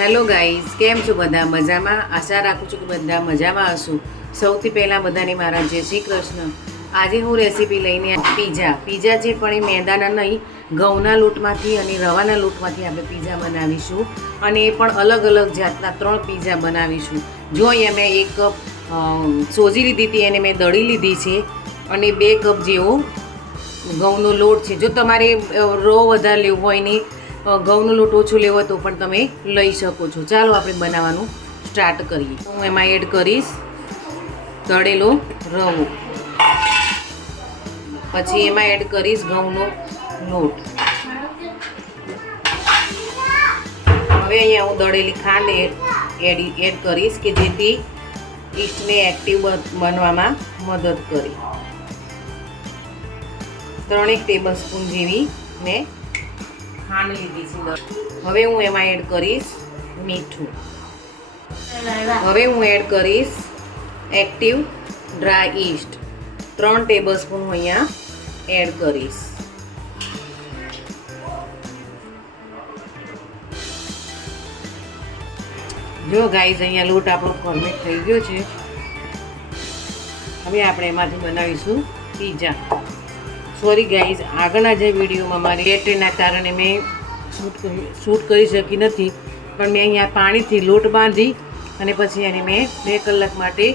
Hello guys, કેમ છો બધા? મજામાં? આશા રાખું છું કે બધા મજામાં હશો. સૌથી પહેલાં બધાને મારા જય શ્રી કૃષ્ણ. આજે હું રેસીપી લઈને પીઝા જે પણ એ મેદાના નહીં, ઘઉંના લોટમાંથી અને રવાના લોટમાંથી આપણે પીઝા બનાવીશું. અને એ પણ અલગ અલગ જાતના 3 પીઝા બનાવીશું. જો અહીંયા મેં 1 કપ સોજી લીધી હતી, એને મેં દળી લીધી છે. અને 2 કપ જેવો ઘઉંનો લોટ છે. જો તમારે રો વધારે લેવું હોય ને ઘઉંનો લોટ ઓછો લેવો તો પણ તમે લઈ શકો છો. ચાલો આપણે બનાવવાનું સ્ટાર્ટ કરીએ. હું એમાં એડ કરીશ દળેલો રવો, પછી એમાં એડ કરીશ ઘઉંનો લોટ. હવે અહીંયા હું દળેલી ખાંડ એડ કરીશ કે જેથી ઈસ્ટને એક્ટિવ બનવામાં મદદ કરે. 3 ટેબલ સ્પૂન જેવી મેં ખાંડ લીધી છે. હવે હું એમાં એડ કરીશ મીઠું. હવે હું એડ કરીશ active dry East 3 table spoon હું અહીંયા એડ કરીશ. જો ગાઈઝ, અહીંયા લોટ આપણો ફોર્મેટ થઈ ગયો છે. હવે આપણે એમાંથી બનાવીશું પીઝા. સોરી ગાઈઝ, આગળના જે વિડીયોમાં મારી બેટરીના કારણે મેં શૂટ કરી શકી નથી, પણ મેં અહીંયા પાણીથી લોટ બાંધી અને પછી એને મેં 2 કલાક માટે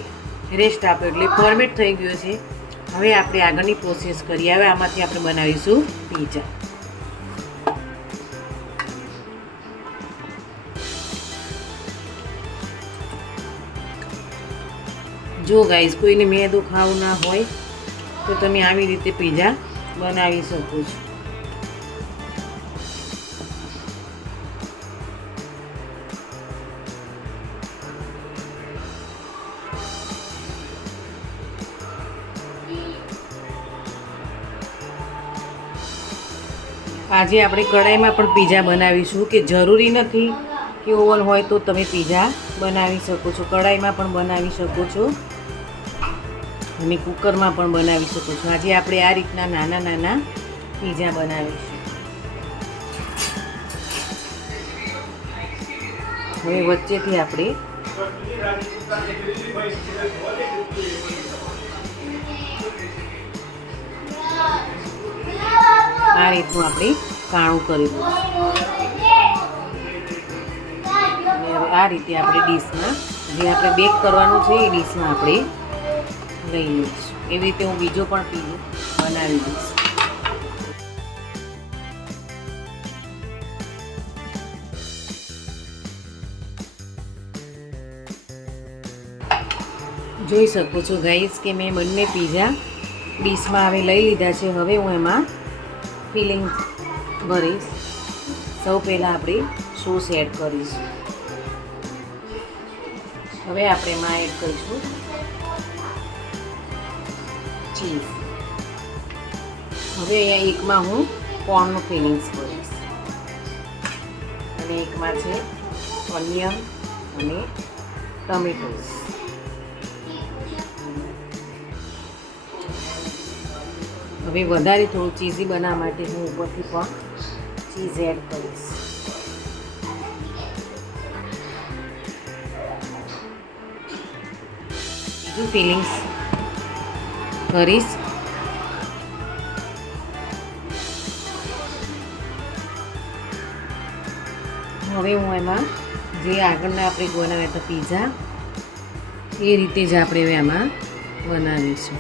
રેસ્ટ આપ્યો, એટલે ફોર્મેટ થઈ ગયો છે. હવે આપણે આગળની પ્રોસેસ કરીએ. હવે આમાંથી આપણે બનાવીશું પીઝા. જો ગાઈઝ, કોઈને મેદો ખાવું ના હોય તો તમે આવી રીતે પીઝા બનાવી શકો છો. આજે આપણે કઢાઈમાં પણ પીઝા બનાવીશું, કે જરૂરી નથી કે ઓવન હોય તો તમે પીઝા બનાવી શકો છો. કઢાઈમાં પણ બનાવી શકો છો અને કુકરમાં પણ બનાવી શકો છો. આજે આપણે આ રીતના નાના નાના પીઝા બનાવીશું. હવે વચ્ચેથી આપણે આ રીતનું આપણે કાણું કરી દઈશું. અને હવે આ રીતે આપણે ડીશમાં, જે આપણે બેક કરવાનું છે એ ડીશમાં આપણે લઈ લઈશું. એવી રીતે હું બીજો પણ પીઝો બનાવી દઈશ. જોઈ શકો છો ગાઈઝ કે મેં બંને પીઝા ડીશમાં હવે લઈ લીધા છે. હવે હું એમાં ફિલિંગ ભરીશ. સૌ પહેલાં આપણે સોસ એડ કરીશું. હવે આપણે એમાં એડ કરીશું ચીઝ. હવે અહીંયા એકમાં હું કોર્નનું ફિલિંગ્સ ભરીશ અને એકમાં છે ઓનિયન અને ટમેટોસ. હવે વધારે થોડું ચીઝી બનાવવા માટે હું ઉપરથી પણ ચીઝ એડ કરીશ. બીજું ફિલિંગ્સ કરીશ. હવે હું એમાં જે આગળના આપણે બનાવ્યા હતા પીઝા, એ રીતે જ આપણે એમાં બનાવીશું.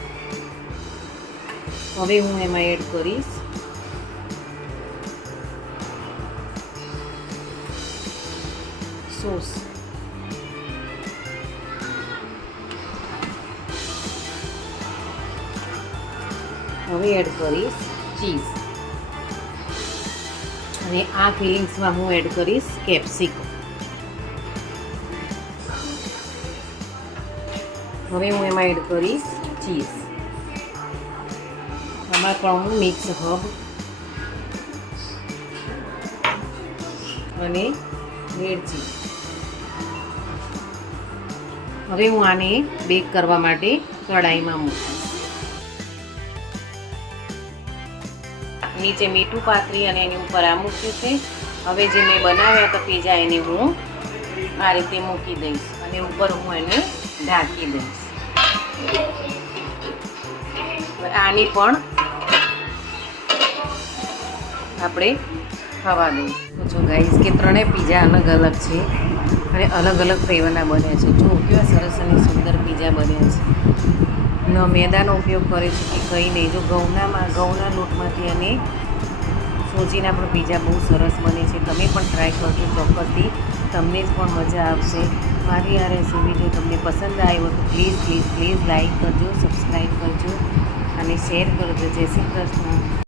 હવે હું એમાં એડ કરીશ સોસ. હવે એડ કરીશ ચીઝ અને આ ફિલિંગ્સમાં હું એડ કરીશ કેપ્સિકમ. હવે હું એમાં એડ કરીશ ચીઝ. આમાં પણ હું મિક્સ હબ અને રેડ ચીઝ. હવે હું આને બેક કરવા માટે કઢાઈમાં મૂકીશ. નીચે મીઠું પાથરી અને એની ઉપર આ મૂક્યું છે. હવે જે મેં બનાવ્યા હતા પીઝા એને હું આ રીતે મૂકી દઈશ અને ઉપર હું એને ઢાંકી દઈશ. આની પણ આપણે ખાવા દઈશ. જો ગાઈસ કે ત્રણેય પીઝા અલગ અલગ છે અને અલગ અલગ ફ્લેવરના બન્યા છે. જો કેવા સરસ અને સુંદર પીઝા બન્યા છે. ન મેદાનો ઉપયોગ કરે છે કે કંઈ નહીં. જો ઘઉંના લોટમાંથી અને સોજીના પણ પીઝા બહુ સરસ બને છે. તમે પણ ટ્રાય કરજો ચોક્કસથી, તમને જ પણ મજા આવશે. મારી આ રેસીપી જો તમને પસંદ આવ્યો તો પ્લીઝ લાઈક કરજો, સબસ્ક્રાઈબ કરજો અને શેર કરજો. જય શ્રી કૃષ્ણ.